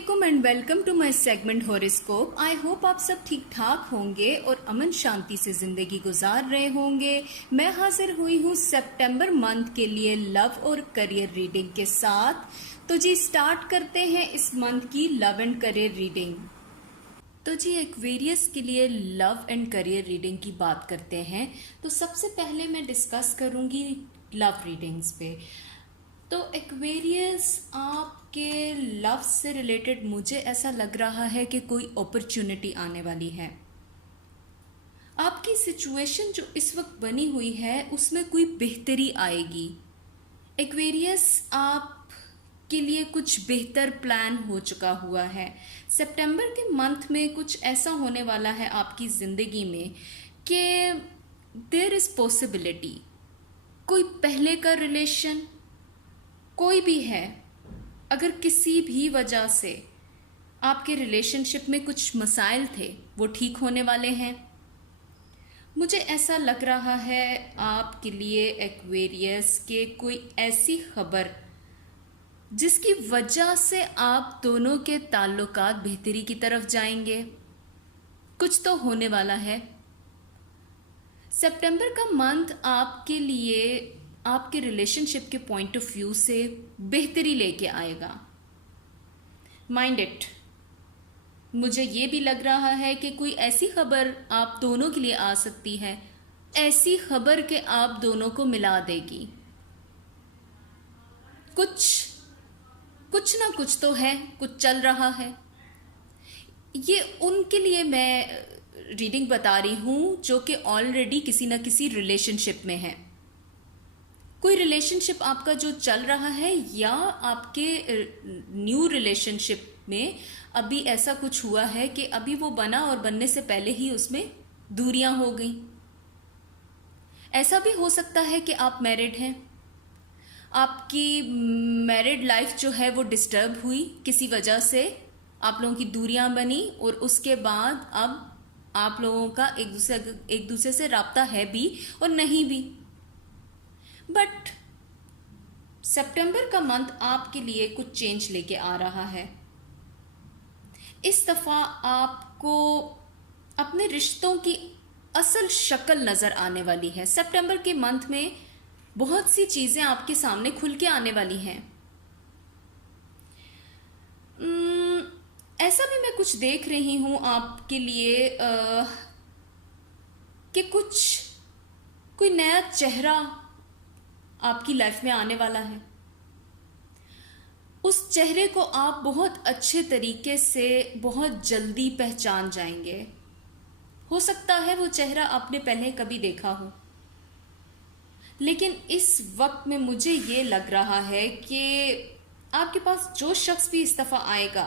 वालेकुम and welcome to my segment horoscope. I hope आप सब ठीक ठाक होंगे और अमन शांति से जिंदगी गुजार रहे होंगे। मैं हाजिर हुई हूँ सितंबर मंथ के लिए लव और करियर रीडिंग के साथ। तो जी स्टार्ट करते हैं इस मंथ की लव एंड करियर रीडिंग। तो जी एक्वेरियस के लिए लव एंड करियर रीडिंग की बात करते हैं। तो सबसे पहले मैं डिस्कस करूंगी लव रीडिंग्स पे। तो एक्वेरियस आपके लव से रिलेटेड मुझे ऐसा लग रहा है कि कोई अपॉर्चुनिटी आने वाली है। आपकी सिचुएशन जो इस वक्त बनी हुई है उसमें कोई बेहतरी आएगी। एक्वेरियस आप के लिए कुछ बेहतर प्लान हो चुका हुआ है। सितंबर के मंथ में कुछ ऐसा होने वाला है आपकी ज़िंदगी में कि देयर इज़ पॉसिबिलिटी कोई पहले का रिलेशन कोई भी है, अगर किसी भी वजह से आपके रिलेशनशिप में कुछ मसाइल थे वो ठीक होने वाले हैं। मुझे ऐसा लग रहा है आपके लिए एक्वेरियस के कोई ऐसी खबर जिसकी वजह से आप दोनों के ताल्लुकात बेहतरी की तरफ जाएंगे। कुछ तो होने वाला है। सितंबर का मंथ आपके लिए आपके रिलेशनशिप के पॉइंट ऑफ व्यू से बेहतरी लेके आएगा। Mind it. मुझे ये भी लग रहा है कि कोई ऐसी खबर आप दोनों के लिए आ सकती है, ऐसी खबर के आप दोनों को मिला देगी। कुछ ना कुछ तो है, कुछ चल रहा है। ये उनके लिए मैं रीडिंग बता रही हूं जो कि ऑलरेडी किसी ना किसी रिलेशनशिप में है। कोई रिलेशनशिप आपका जो चल रहा है या आपके न्यू रिलेशनशिप में अभी ऐसा कुछ हुआ है कि अभी वो बना और बनने से पहले ही उसमें दूरियां हो गई। ऐसा भी हो सकता है कि आप मैरिड हैं, आपकी मैरिड लाइफ जो है वो डिस्टर्ब हुई, किसी वजह से आप लोगों की दूरियां बनी और उसके बाद अब आप लोगों का एक दूसरे से राब्ता है भी और नहीं भी। बट सितंबर का मंथ आपके लिए कुछ चेंज लेके आ रहा है। इस दफा आपको अपने रिश्तों की असल शक्ल नजर आने वाली है। सितंबर के मंथ में बहुत सी चीजें आपके सामने खुल के आने वाली हैं। ऐसा भी मैं कुछ देख रही हूं आपके लिए कि कोई नया चेहरा आपकी लाइफ में आने वाला है। उस चेहरे को आप बहुत अच्छे तरीके से बहुत जल्दी पहचान जाएंगे। हो सकता है वो चेहरा आपने पहले कभी देखा हो, लेकिन इस वक्त में मुझे ये लग रहा है कि आपके पास जो शख्स भी इस दफा आएगा,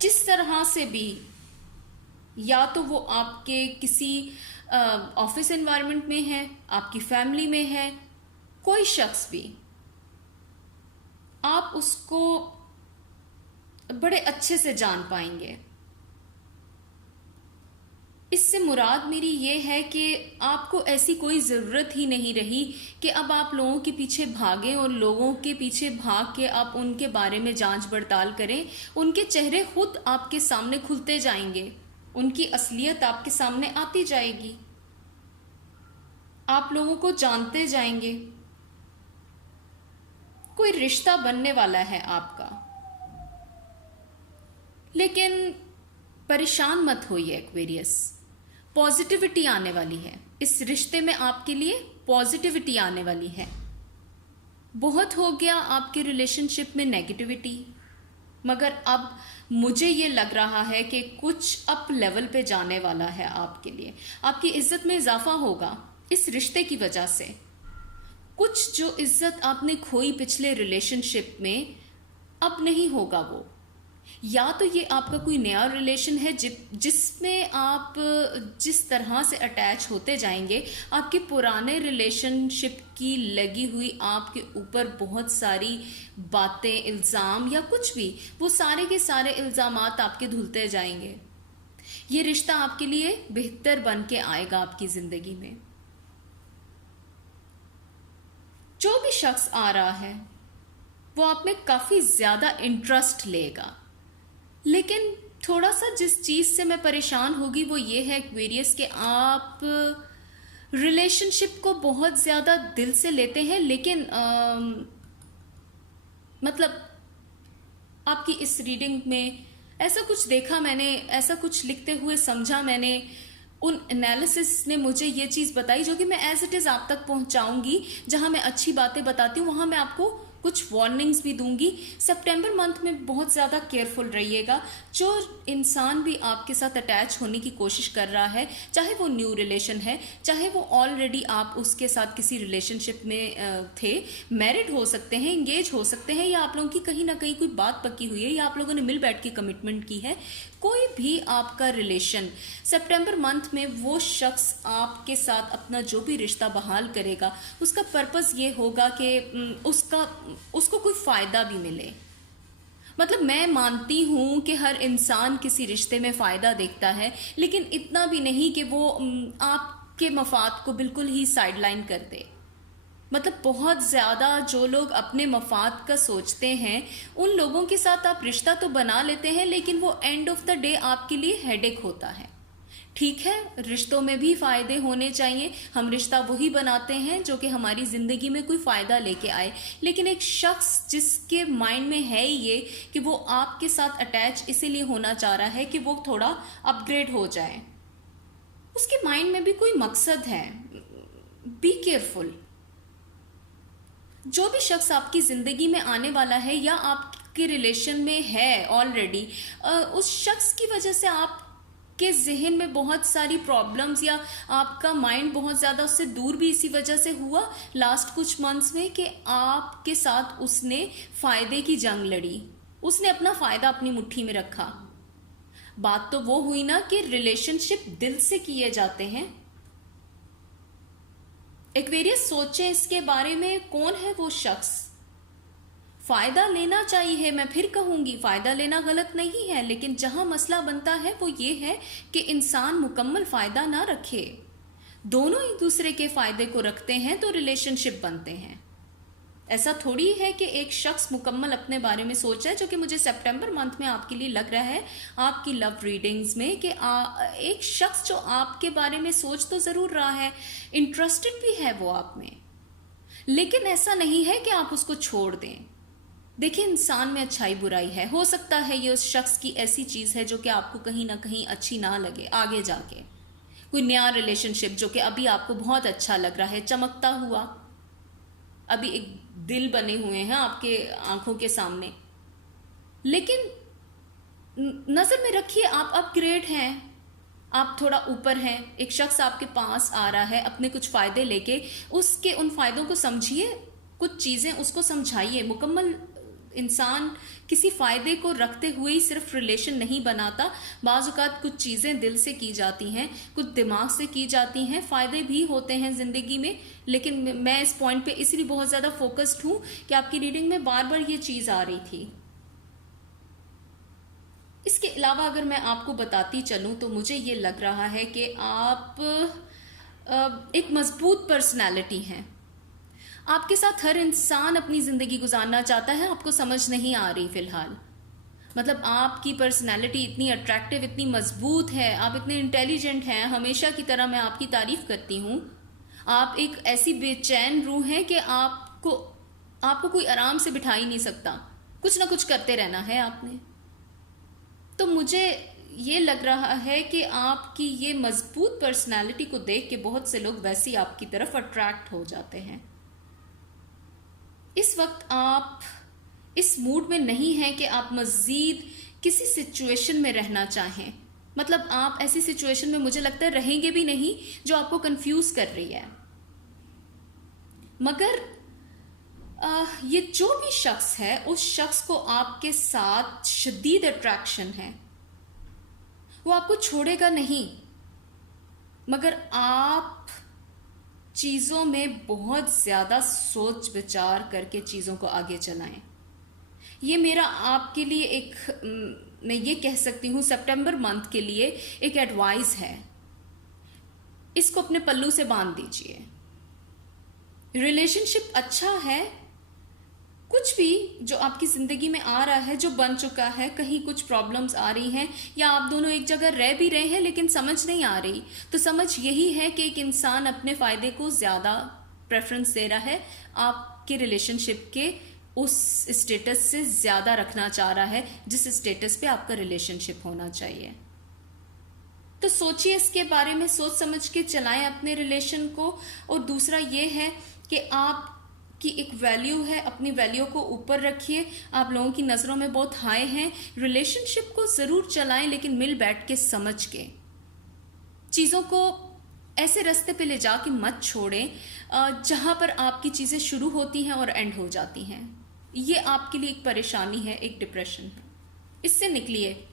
जिस तरह से भी, या तो वो आपके किसी ऑफिस एनवायरनमेंट में है, आपकी फैमिली में है, कोई शख्स भी, आप उसको बड़े अच्छे से जान पाएंगे। इससे मुराद मेरी ये है कि आपको ऐसी कोई ज़रूरत ही नहीं रही कि अब आप लोगों के पीछे भागें और लोगों के पीछे भाग के आप उनके बारे में जांच पड़ताल करें। उनके चेहरे खुद आपके सामने खुलते जाएंगे, उनकी असलियत आपके सामने आती जाएगी, आप लोगों को जानते जाएंगे। कोई रिश्ता बनने वाला है आपका। लेकिन परेशान मत होइए एक्वेरियस, पॉजिटिविटी आने वाली है। इस रिश्ते में आपके लिए पॉजिटिविटी आने वाली है। बहुत हो गया आपके रिलेशनशिप में नेगेटिविटी, मगर अब मुझे ये लग रहा है कि कुछ अप लेवल पे जाने वाला है आपके लिए। आपकी इज्जत में इजाफा होगा इस रिश्ते की वजह से। कुछ जो इज्जत आपने खोई पिछले रिलेशनशिप में, अब नहीं होगा वो। या तो ये आपका कोई नया रिलेशन है जिसमें आप जिस तरह से अटैच होते जाएंगे, आपके पुराने रिलेशनशिप की लगी हुई आपके ऊपर बहुत सारी बातें, इल्ज़ाम या कुछ भी, वो सारे के सारे इल्ज़ामात आपके धुलते जाएंगे। ये रिश्ता आपके लिए बेहतर बन के आएगा आपकी ज़िंदगी में। जो भी शख्स आ रहा है वो आप में काफ़ी ज़्यादा इंटरेस्ट लेगा। लेकिन थोड़ा सा जिस चीज़ से मैं परेशान होगी वो ये है एक्वेरियस कि आप रिलेशनशिप को बहुत ज़्यादा दिल से लेते हैं, लेकिन मतलब आपकी इस रीडिंग में ऐसा कुछ देखा मैंने, ऐसा कुछ लिखते हुए समझा मैंने, उन एनालिसिस ने मुझे ये चीज़ बताई जो कि मैं एज इट इज़ आप तक पहुंचाऊंगी। जहां मैं अच्छी बातें बताती हूँ वहां मैं आपको कुछ वार्निंग्स भी दूंगी। सितंबर मंथ में बहुत ज़्यादा केयरफुल रहिएगा। जो इंसान भी आपके साथ अटैच होने की कोशिश कर रहा है, चाहे वो न्यू रिलेशन है, चाहे वो ऑलरेडी आप उसके साथ किसी रिलेशनशिप में थे, मैरिड हो सकते हैं, इंगेज हो सकते हैं, या आप लोगों की कहीं ना कहीं कोई बात पक्की हुई है, या आप लोगों ने मिल बैठ के कमिटमेंट की है, कोई भी आपका रिलेशन सितंबर मंथ में वो शख्स आपके साथ अपना जो भी रिश्ता बहाल करेगा उसका पर्पस ये होगा कि उसको कोई फायदा भी मिले। मतलब मैं मानती हूं कि हर इंसान किसी रिश्ते में फायदा देखता है, लेकिन इतना भी नहीं कि वो आपके मफाद को बिल्कुल ही साइडलाइन कर दे। मतलब बहुत ज़्यादा जो लोग अपने मफाद का सोचते हैं उन लोगों के साथ आप रिश्ता तो बना लेते हैं, लेकिन वो एंड ऑफ द डे आपके लिए हेडेक होता है। ठीक है, रिश्तों में भी फायदे होने चाहिए, हम रिश्ता वही बनाते हैं जो कि हमारी ज़िंदगी में कोई फ़ायदा लेके आए। लेकिन एक शख्स जिसके माइंड में है ये कि वो आपके साथ अटैच इसीलिए होना चाह रहा है कि वो थोड़ा अपग्रेड हो जाए, उसके माइंड में भी कोई मकसद है। Be careful. जो भी शख्स आपकी ज़िंदगी में आने वाला है या आपके रिलेशन में है ऑलरेडी, उस शख्स की वजह से आपके जहन में बहुत सारी प्रॉब्लम्स, या आपका माइंड बहुत ज़्यादा उससे दूर भी इसी वजह से हुआ लास्ट कुछ मंथ्स में कि आपके साथ उसने फ़ायदे की जंग लड़ी, उसने अपना फ़ायदा अपनी मुट्ठी में रखा। बात तो वो हुई ना कि रिलेशनशिप दिल से किए जाते हैं। एक्वेरियस सोचें इसके बारे में, कौन है वो शख्स। फायदा लेना चाहिए, मैं फिर कहूंगी फायदा लेना गलत नहीं है, लेकिन जहां मसला बनता है वो ये है कि इंसान मुकम्मल फायदा ना रखे। दोनों एक दूसरे के फायदे को रखते हैं तो रिलेशनशिप बनते हैं। ऐसा थोड़ी है कि एक शख्स मुकम्मल अपने बारे में सोच रहा है, जो कि मुझे सितंबर मंथ में आपके लिए लग रहा है आपकी लव रीडिंग्स में कि एक शख्स जो आपके बारे में सोच तो ज़रूर रहा है, इंटरेस्टेड भी है वो आप में, लेकिन ऐसा नहीं है कि आप उसको छोड़ दें। देखिए, इंसान में अच्छाई बुराई है, हो सकता है ये उस शख्स की ऐसी चीज़ है जो कि आपको कहीं ना कहीं अच्छी ना लगे आगे जाके। कोई नया रिलेशनशिप जो कि अभी आपको बहुत अच्छा लग रहा है, चमकता हुआ, अभी एक दिल बने हुए हैं आपके आंखों के सामने, लेकिन नजर में रखिए आप अपग्रेड हैं, आप थोड़ा ऊपर हैं। एक शख्स आपके पास आ रहा है अपने कुछ फायदे लेके, उसके उन फायदों को समझिए, कुछ चीजें उसको समझाइए। मुकम्मल इंसान किसी फायदे को रखते हुए ही सिर्फ रिलेशन नहीं बनाता, बाज़ औक़ात कुछ चीज़ें दिल से की जाती हैं, कुछ दिमाग से की जाती हैं, फ़ायदे भी होते हैं ज़िंदगी में। लेकिन मैं इस पॉइंट पे इसलिए बहुत ज़्यादा फोकस्ड हूँ कि आपकी रीडिंग में बार बार ये चीज़ आ रही थी। इसके अलावा अगर मैं आपको बताती चलूँ तो मुझे ये लग रहा है कि आप एक मजबूत पर्सनैलिटी हैं। आपके साथ हर इंसान अपनी ज़िंदगी गुजारना चाहता है, आपको समझ नहीं आ रही फ़िलहाल। मतलब आपकी पर्सनैलिटी इतनी अट्रैक्टिव, इतनी मजबूत है, आप इतने इंटेलिजेंट हैं, हमेशा की तरह मैं आपकी तारीफ़ करती हूँ। आप एक ऐसी बेचैन रूह हैं कि आपको कोई आराम से बिठा ही नहीं सकता, कुछ ना कुछ करते रहना है आपने। तो मुझे ये लग रहा है कि आपकी ये मजबूत पर्सनैलिटी को देख के बहुत से लोग वैसे ही आपकी तरफ अट्रैक्ट हो जाते हैं। इस वक्त आप इस मूड में नहीं हैं कि आप मज़ीद किसी सिचुएशन में रहना चाहें। मतलब आप ऐसी सिचुएशन में मुझे लगता है रहेंगे भी नहीं जो आपको कंफ्यूज कर रही है। मगर ये जो भी शख्स है, उस शख्स को आपके साथ शदीद अट्रैक्शन है, वो आपको छोड़ेगा नहीं, मगर आप चीज़ों में बहुत ज़्यादा सोच विचार करके चीज़ों को आगे चलाएं। ये मेरा आपके लिए एक, मैं ये कह सकती हूँ सितंबर मंथ के लिए एक एडवाइस है। इसको अपने पल्लू से बांध दीजिए। रिलेशनशिप अच्छा है, कुछ भी जो आपकी ज़िंदगी में आ रहा है, जो बन चुका है, कहीं कुछ प्रॉब्लम्स आ रही हैं या आप दोनों एक जगह रह भी रहे हैं लेकिन समझ नहीं आ रही, तो समझ यही है कि एक इंसान अपने फ़ायदे को ज़्यादा प्रेफरेंस दे रहा है, आपके रिलेशनशिप के उस स्टेटस से ज़्यादा रखना चाह रहा है जिस स्टेटस पे आपका रिलेशनशिप होना चाहिए। तो सोचिए इसके बारे में, सोच समझ के चलाएं अपने रिलेशन को। और दूसरा ये है कि आप की एक वैल्यू है, अपनी वैल्यू को ऊपर रखिए। आप लोगों की नज़रों में बहुत हाई हैं, रिलेशनशिप को ज़रूर चलाएं लेकिन मिल बैठ के समझ के, चीज़ों को ऐसे रास्ते पे ले जाके मत छोड़ें जहां पर आपकी चीज़ें शुरू होती हैं और एंड हो जाती हैं। ये आपके लिए एक परेशानी है, एक डिप्रेशन है, इससे निकलिए।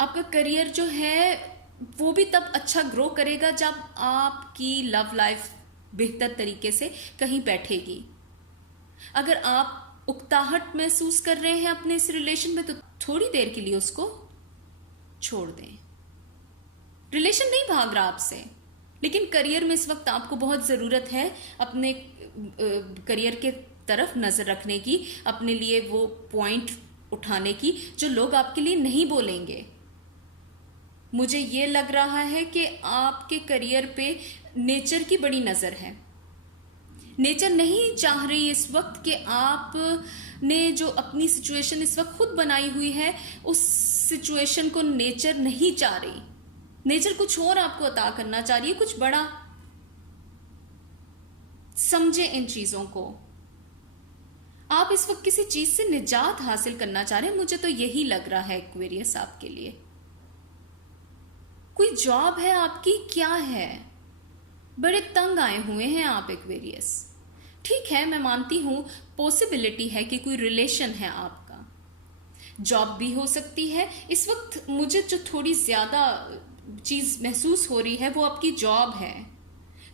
आपका करियर जो है वो भी तब अच्छा ग्रो करेगा जब आपकी लव लाइफ बेहतर तरीके से कहीं बैठेगी। अगर आप उकताहट महसूस कर रहे हैं अपने इस रिलेशन में, तो थोड़ी देर के लिए उसको छोड़ दें। रिलेशन नहीं भाग रहा आपसे, लेकिन करियर में इस वक्त आपको बहुत ज़रूरत है अपने करियर के तरफ नज़र रखने की, अपने लिए वो पॉइंट उठाने की जो लोग आपके लिए नहीं बोलेंगे। मुझे ये लग रहा है कि आपके करियर पे नेचर की बड़ी नज़र है। नेचर नहीं चाह रही इस वक्त कि आप ने जो अपनी सिचुएशन इस वक्त खुद बनाई हुई है, उस सिचुएशन को नेचर नहीं चाह रही। नेचर कुछ और आपको अता करना चाह रही है, कुछ बड़ा। समझे इन चीज़ों को। आप इस वक्त किसी चीज़ से निजात हासिल करना चाह रहे हैं, मुझे तो यही लग रहा है एक्वेरियस आपके लिए। कोई जॉब है आपकी, क्या है? बड़े तंग आए हुए हैं आप एक्वेरियस। ठीक है, मैं मानती हूं पॉसिबिलिटी है कि कोई रिलेशन है आपका, जॉब भी हो सकती है। इस वक्त मुझे जो थोड़ी ज्यादा चीज महसूस हो रही है वो आपकी जॉब है।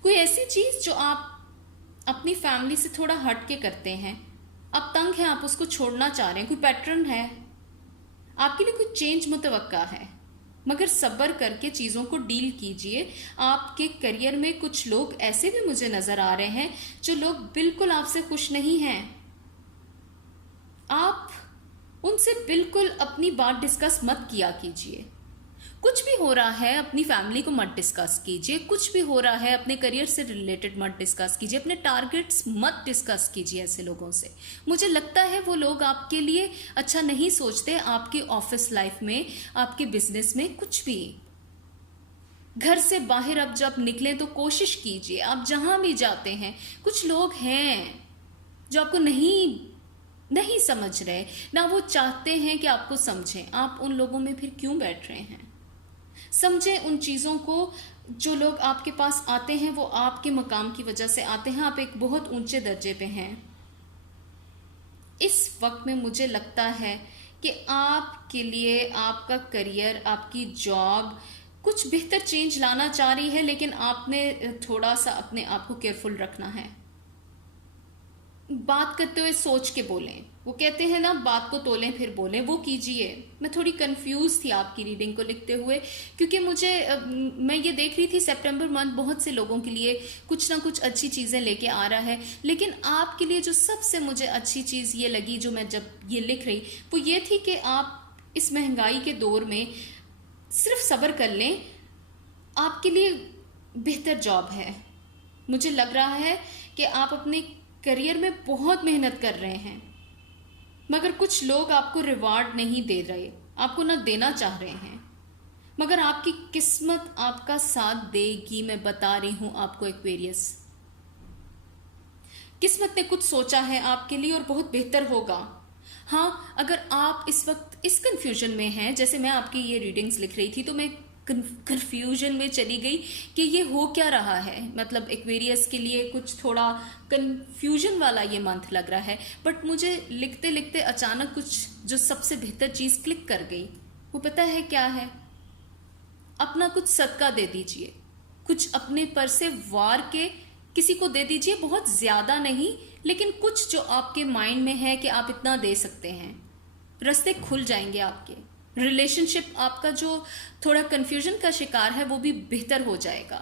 कोई ऐसी चीज जो आप अपनी फैमिली से थोड़ा हट के करते हैं, आप तंग हैं, आप उसको छोड़ना चाह रहे हैं। कोई पैटर्न है आपके लिए, कोई चेंज मुतवक्का है, मगर सब्र करके चीज़ों को डील कीजिए। आपके करियर में कुछ लोग ऐसे भी मुझे नज़र आ रहे हैं जो लोग बिल्कुल आपसे खुश नहीं हैं। आप उनसे बिल्कुल अपनी बात डिस्कस मत किया कीजिए। कुछ भी हो रहा है अपनी फैमिली को मत डिस्कस कीजिए, कुछ भी हो रहा है अपने करियर से रिलेटेड मत डिस्कस कीजिए, अपने टारगेट्स मत डिस्कस कीजिए ऐसे लोगों से। मुझे लगता है वो लोग आपके लिए अच्छा नहीं सोचते, आपकी ऑफिस लाइफ में, आपके बिजनेस में, कुछ भी। घर से बाहर अब जब निकलें तो कोशिश कीजिए, आप जहां भी जाते हैं कुछ लोग हैं जो आपको नहीं समझ रहे, ना वो चाहते हैं कि आपको समझें। आप उन लोगों में फिर क्यों बैठ रहे हैं? समझें उन चीज़ों को। जो लोग आपके पास आते हैं वो आपके मकाम की वजह से आते हैं, आप एक बहुत ऊंचे दर्जे पे हैं। इस वक्त में मुझे लगता है कि आपके लिए आपका करियर, आपकी जॉब कुछ बेहतर चेंज लाना चाह रही है, लेकिन आपने थोड़ा सा अपने आप को केयरफुल रखना है। बात करते हुए सोच के बोलें। वो कहते हैं ना, बात को तोलें फिर बोलें, वो कीजिए। मैं थोड़ी कंफ्यूज थी आपकी रीडिंग को लिखते हुए, क्योंकि मैं ये देख रही थी सितंबर मंथ बहुत से लोगों के लिए कुछ ना कुछ अच्छी चीज़ें लेके आ रहा है, लेकिन आपके लिए जो सबसे मुझे अच्छी चीज़ ये लगी, जो मैं जब ये लिख रही, वो ये थी कि आप इस महंगाई के दौर में सिर्फ सब्र कर लें, आपके लिए बेहतर जॉब है। मुझे लग रहा है कि आप अपने करियर में बहुत मेहनत कर रहे हैं, मगर कुछ लोग आपको रिवार्ड नहीं दे रहे, आपको ना देना चाह रहे हैं, मगर आपकी किस्मत आपका साथ देगी। मैं बता रही हूं आपको एक्वेरियस, किस्मत ने कुछ सोचा है आपके लिए और बहुत बेहतर होगा। हाँ, अगर आप इस वक्त इस कंफ्यूजन में हैं, जैसे मैं आपकी ये रीडिंग्स लिख रही थी तो मैं कंफ्यूजन में चली गई कि ये हो क्या रहा है, मतलब एक्वेरियस के लिए कुछ थोड़ा कंफ्यूजन वाला ये मंथ लग रहा है। बट मुझे लिखते लिखते अचानक कुछ जो सबसे बेहतर चीज़ क्लिक कर गई, वो पता है क्या है? अपना कुछ सदका दे दीजिए, कुछ अपने पर से वार के किसी को दे दीजिए, बहुत ज़्यादा नहीं, लेकिन कुछ जो आपके माइंड में है कि आप इतना दे सकते हैं। रास्ते खुल जाएंगे आपके। रिलेशनशिप आपका जो थोड़ा कंफ्यूजन का शिकार है वो भी बेहतर हो जाएगा।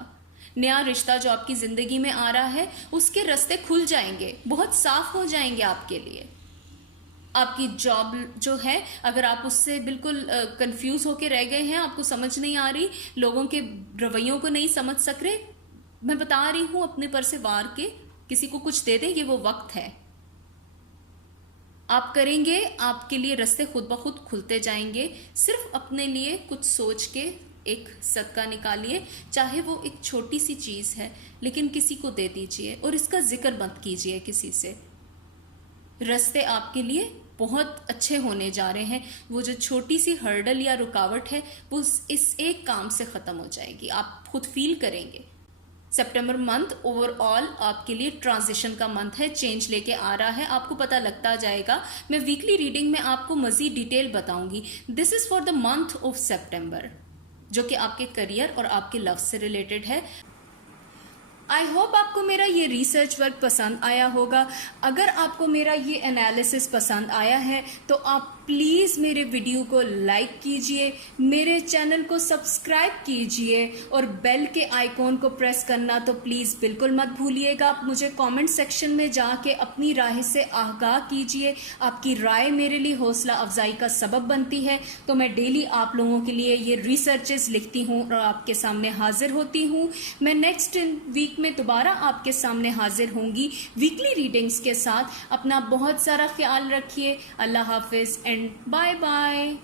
नया रिश्ता जो आपकी जिंदगी में आ रहा है उसके रास्ते खुल जाएंगे, बहुत साफ हो जाएंगे आपके लिए। आपकी जॉब जो है, अगर आप उससे बिल्कुल कंफ्यूज होके रह गए हैं, आपको समझ नहीं आ रही, लोगों के रवैयों को नहीं समझ सक रहे, मैं बता रही हूं अपने पर से वार के किसी को कुछ दे दें, ये वो वक्त है। आप करेंगे, आपके लिए रास्ते खुद ब खुद खुलते जाएंगे। सिर्फ अपने लिए कुछ सोच के एक सदका निकालिए, चाहे वो एक छोटी सी चीज है, लेकिन किसी को दे दीजिए और इसका जिक्र मत कीजिए किसी से। रास्ते आपके लिए बहुत अच्छे होने जा रहे हैं। वो जो छोटी सी हर्डल या रुकावट है वो इस एक काम से खत्म हो जाएगी, आप खुद फील करेंगे। सितंबर मंथ ओवरऑल आपके लिए ट्रांजिशन का मंथ है, चेंज लेके आ रहा है, आपको पता लगता जाएगा। मैं वीकली रीडिंग में आपको मजीद डिटेल बताऊंगी। This is for the month of September, जो कि आपके करियर और आपके लव से रिलेटेड है। आई होप आपको मेरा ये रिसर्च वर्क पसंद आया होगा। अगर आपको मेरा ये एनालिसिस पसंद आया है तो आप प्लीज़ मेरे वीडियो को लाइक कीजिए, मेरे चैनल को सब्सक्राइब कीजिए और बेल के आइकॉन को प्रेस करना तो प्लीज़ बिल्कुल मत भूलिएगा। आप मुझे कमेंट सेक्शन में जाके अपनी राय से आगाह कीजिए, आपकी राय मेरे लिए हौसला अफजाई का सबब बनती है। तो मैं डेली आप लोगों के लिए ये रिसर्चेस लिखती हूँ और आपके सामने हाजिर होती हूँ। मैं नेक्स्ट वीक में दोबारा आपके सामने हाजिर होंगी वीकली रीडिंग्स के साथ। अपना बहुत सारा ख्याल रखिए। अल्लाह हाफिज एंड बाय बाय।